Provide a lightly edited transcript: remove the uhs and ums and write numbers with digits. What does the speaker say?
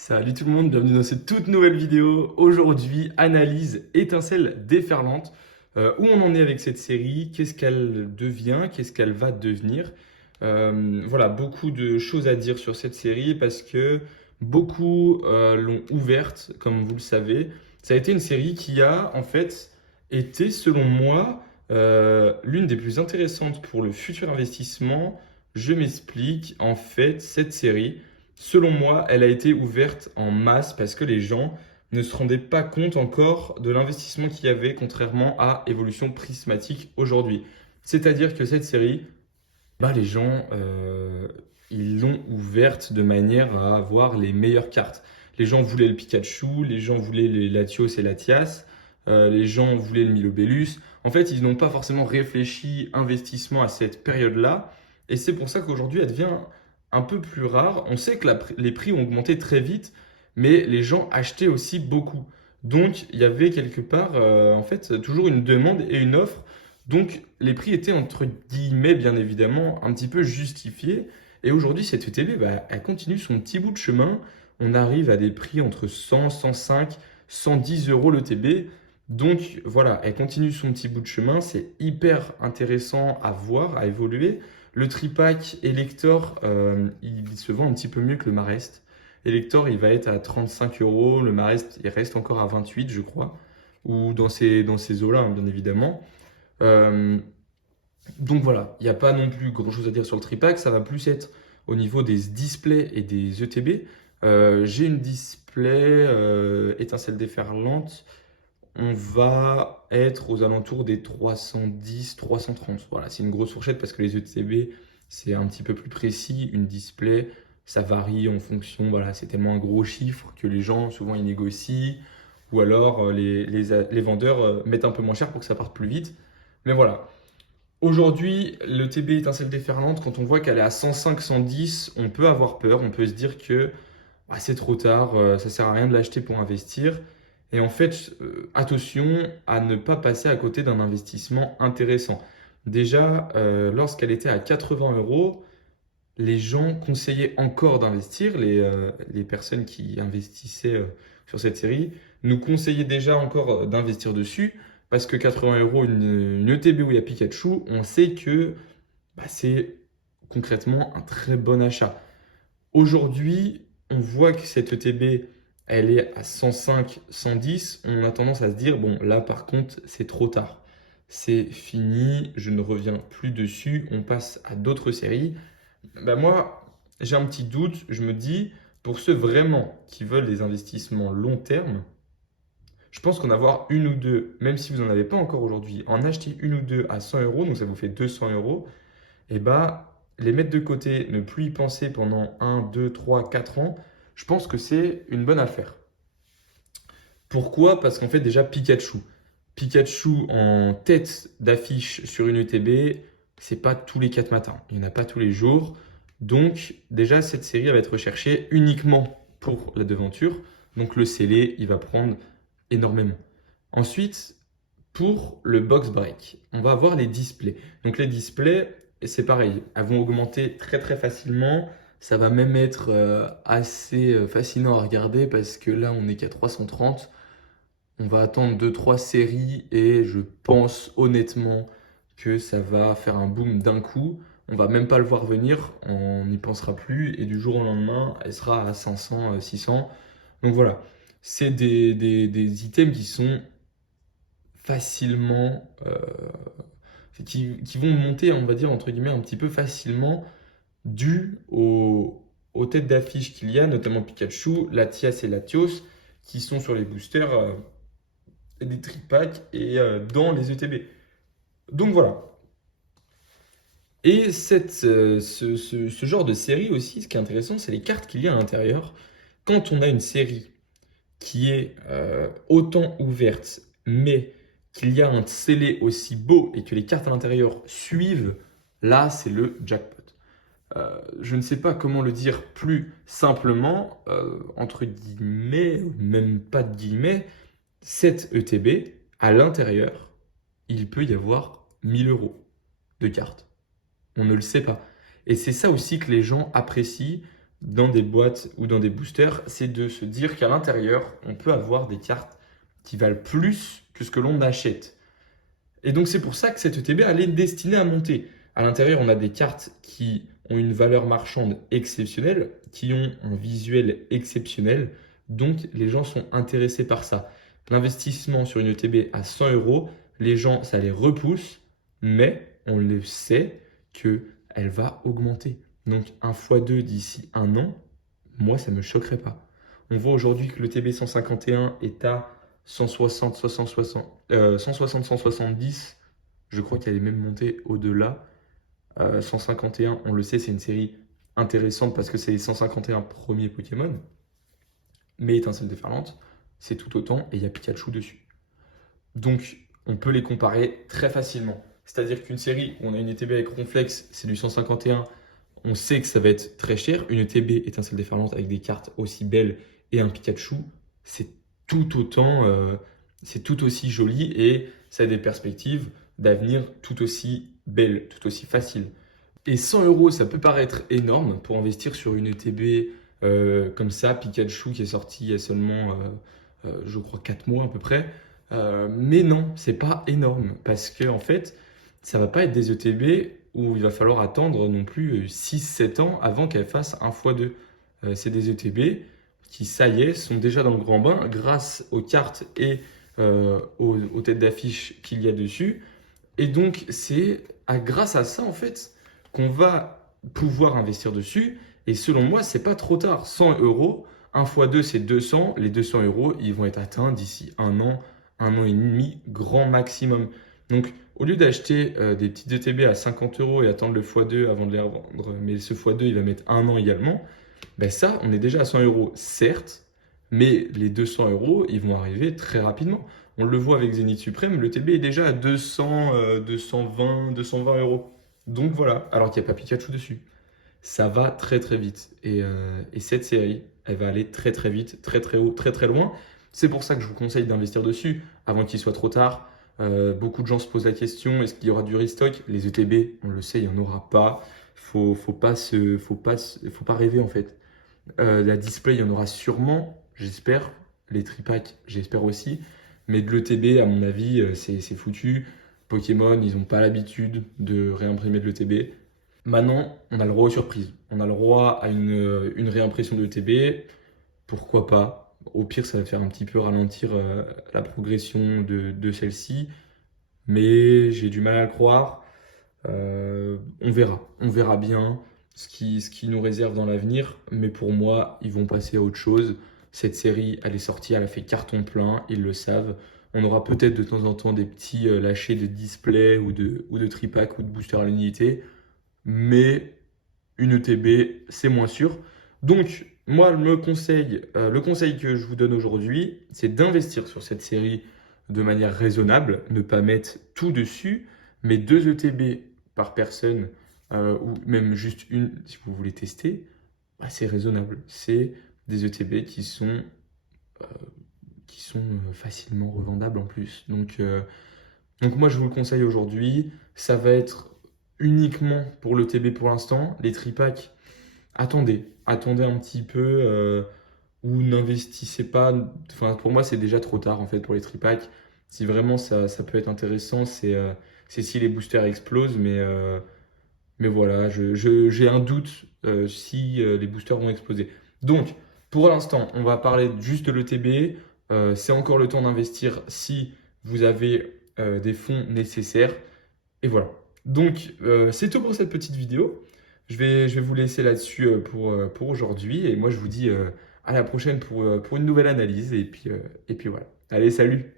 Salut tout le monde, bienvenue dans cette toute nouvelle vidéo. Aujourd'hui, analyse Étincelle déferlante. Où on en est avec cette série, qu'est-ce qu'elle devient, qu'est-ce qu'elle va devenir. Voilà, beaucoup de choses à dire sur cette série parce que beaucoup l'ont ouverte, comme vous le savez. Ça a été une série qui a en fait été, selon moi, l'une des plus intéressantes pour le futur investissement. Je m'explique, en fait, cette série. Selon moi, elle a été ouverte en masse parce que les gens ne se rendaient pas compte encore de l'investissement qu'il y avait, contrairement à Évolution Prismatique aujourd'hui. C'est-à-dire que cette série, les gens, ils l'ont ouverte de manière à avoir les meilleures cartes. Les gens voulaient le Pikachu, les gens voulaient les Latios et Latias, les gens voulaient le Milobellus. En fait, ils n'ont pas forcément réfléchi investissement à cette période-là. Et c'est pour ça qu'aujourd'hui, elle devient un peu plus rare. On sait que les prix ont augmenté très vite, mais les gens achetaient aussi beaucoup. Donc, il y avait quelque part, en fait, toujours une demande et une offre. Donc, les prix étaient entre guillemets, bien évidemment, un petit peu justifiés. Et aujourd'hui, cette ETB, elle continue son petit bout de chemin. On arrive à des prix entre 100, 105, 110 euros l'ETB. Donc voilà, elle continue son petit bout de chemin. C'est hyper intéressant à voir, à évoluer. Le tripack Elector, il se vend un petit peu mieux que le Marest. Elector, il va être à 35 euros. Le Marest, il reste encore à 28, je crois. Ou dans ces eaux-là, hein, bien évidemment. Euh, donc voilà, il n'y a pas non plus grand-chose à dire sur le tripack. Ça va plus être au niveau des displays et des ETB. J'ai une display étincelle déferlante. On va être aux alentours des 310, 330. Voilà, c'est une grosse fourchette parce que les ETB, c'est un petit peu plus précis. Une display, ça varie en fonction. Voilà, c'est tellement un gros chiffre que les gens, souvent, ils négocient. Ou alors, les vendeurs mettent un peu moins cher pour que ça parte plus vite. Mais voilà. Aujourd'hui, le TB étincelle déferlante, quand on voit qu'elle est à 105, 110, on peut avoir peur, on peut se dire que c'est trop tard, ça sert à rien de l'acheter pour investir. Et en fait, attention à ne pas passer à côté d'un investissement intéressant. Déjà, lorsqu'elle était à 80 euros, les gens conseillaient encore d'investir, les personnes qui investissaient sur cette série nous conseillaient déjà encore d'investir dessus, parce que 80 euros, une ETB où il y a Pikachu, on sait que c'est concrètement un très bon achat. Aujourd'hui, on voit que cette ETB, elle est à 105, 110. On a tendance à se dire, bon, là par contre, c'est trop tard. C'est fini, je ne reviens plus dessus, on passe à d'autres séries. Moi, j'ai un petit doute. Je me dis, pour ceux vraiment qui veulent des investissements long terme, je pense qu'en avoir une ou deux, même si vous n'en avez pas encore aujourd'hui, en acheter une ou deux à 100 euros, donc ça vous fait 200 euros, et les mettre de côté, ne plus y penser pendant 1, 2, 3, 4 ans, je pense que c'est une bonne affaire. Pourquoi? Parce qu'en fait, déjà, Pikachu. Pikachu en tête d'affiche sur une ETB, c'est pas tous les 4 matins. Il n'y en a pas tous les jours. Donc, déjà, cette série va être recherchée uniquement pour la devanture. Donc, le scellé, il va prendre énormément. Ensuite, pour le box break, on va avoir les displays. Donc, les displays, c'est pareil, elles vont augmenter très très facilement. Ça va même être assez fascinant à regarder parce que là, on n'est qu'à 330. On va attendre deux trois séries et je pense honnêtement que ça va faire un boom d'un coup. On va même pas le voir venir, on n'y pensera plus et du jour au lendemain, elle sera à 500, 600. Donc voilà, c'est des items qui sont facilement, qui vont monter, on va dire, entre guillemets, un petit peu facilement dû aux têtes d'affiche qu'il y a, notamment Pikachu, Latias et Latios, qui sont sur les boosters des tripacks et dans les ETB. Donc voilà. Et ce genre de série aussi, ce qui est intéressant, c'est les cartes qu'il y a à l'intérieur. Quand on a une série qui est autant ouverte, mais qu'il y a un scellé aussi beau et que les cartes à l'intérieur suivent, là, c'est le jackpot. Je ne sais pas comment le dire plus simplement, entre guillemets, même pas de guillemets, cette ETB, à l'intérieur, il peut y avoir 1000 euros de cartes. On ne le sait pas. Et c'est ça aussi que les gens apprécient. dans des boîtes ou dans des boosters, c'est de se dire qu'à l'intérieur, on peut avoir des cartes qui valent plus que ce que l'on achète. Et donc c'est pour ça que cette ETB, elle est destinée à monter. À l'intérieur, on a des cartes qui ont une valeur marchande exceptionnelle, qui ont un visuel exceptionnel. Donc les gens sont intéressés par ça. L'investissement sur une ETB à 100 euros, les gens, ça les repousse, mais on le sait qu'elle va augmenter. Donc un x2 d'ici un an, moi, ça ne me choquerait pas. On voit aujourd'hui que le TB 151 est à 160, 160, 170. Je crois qu'elle est même montée au-delà. 151, on le sait, c'est une série intéressante parce que c'est les 151 premiers Pokémon. Mais Étincelle déferlante, c'est tout autant et il y a Pikachu dessus. Donc, on peut les comparer très facilement. C'est-à-dire qu'une série où on a une ETB avec Ronflex, c'est du 151, on sait que ça va être très cher. Une ETB Étincelle déferlante avec des cartes aussi belles et un Pikachu, c'est tout autant, c'est tout aussi joli et ça a des perspectives d'avenir tout aussi belles, tout aussi faciles. Et 100 euros, ça peut paraître énorme pour investir sur une ETB comme ça, Pikachu qui est sorti il y a seulement, je crois, 4 mois à peu près. Mais non, c'est pas énorme parce que en fait, ça va pas être des ETB où il va falloir attendre non plus 6-7 ans avant qu'elle fasse un x 2. C'est des ETB qui, ça y est, sont déjà dans le grand bain grâce aux cartes et aux têtes d'affiche qu'il y a dessus. Et donc, c'est grâce à ça, en fait, qu'on va pouvoir investir dessus. Et selon moi, c'est pas trop tard. 100 euros, un x 2, c'est 200. Les 200 euros, ils vont être atteints d'ici un an et demi, grand maximum. Donc, au lieu d'acheter des petites ETB à 50 euros et attendre le x2 avant de les revendre, mais ce x2, il va mettre un an également, ben ça, on est déjà à 100 euros, certes, mais les 200 euros, ils vont arriver très rapidement. On le voit avec Zénith Suprême, le TB est déjà à 200, 220 euros. Donc voilà, alors qu'il n'y a pas Pikachu dessus. Ça va très très vite. Et cette série, elle va aller très très vite, très très haut, très très loin. C'est pour ça que je vous conseille d'investir dessus avant qu'il soit trop tard. Beaucoup de gens se posent la question, est-ce qu'il y aura du restock? Les ETB, on le sait, il n'y en aura pas. Faut pas rêver en fait. La display, il y en aura sûrement, j'espère. Les tripacks, j'espère aussi. Mais de l'ETB, à mon avis, c'est foutu. Pokémon, ils n'ont pas l'habitude de réimprimer de l'ETB. Maintenant, on a le droit aux surprises. On a le droit à une réimpression de l'ETB. Pourquoi pas? Au pire, ça va faire un petit peu ralentir la progression de celle-ci. Mais j'ai du mal à le croire. On verra. On verra bien ce qui nous réserve dans l'avenir. Mais pour moi, ils vont passer à autre chose. Cette série, elle est sortie, elle a fait carton plein, ils le savent. On aura peut-être de temps en temps des petits lâchers de display ou de tripack ou de booster à l'unité. Mais une ETB, c'est moins sûr. Donc, moi, le conseil que je vous donne aujourd'hui, c'est d'investir sur cette série de manière raisonnable, ne pas mettre tout dessus, mais 2 ETB par personne, ou même juste une si vous voulez tester, bah, c'est raisonnable. C'est des ETB euh, qui sont facilement revendables en plus. Donc moi, je vous le conseille aujourd'hui. Ça va être uniquement pour l'ETB pour l'instant. Les tripacks, attendez un petit peu ou n'investissez pas. Enfin, pour moi, c'est déjà trop tard en fait pour les tripacks. Si vraiment ça peut être intéressant, c'est si les boosters explosent, mais voilà, j'ai un doute si les boosters vont exploser. Donc, pour l'instant, on va parler juste de l'ETB. C'est encore le temps d'investir si vous avez des fonds nécessaires. Et voilà. Donc, c'est tout pour cette petite vidéo. Je vais vous laisser là-dessus pour aujourd'hui. Et moi, je vous dis à la prochaine pour une nouvelle analyse. Et puis voilà. Allez, salut!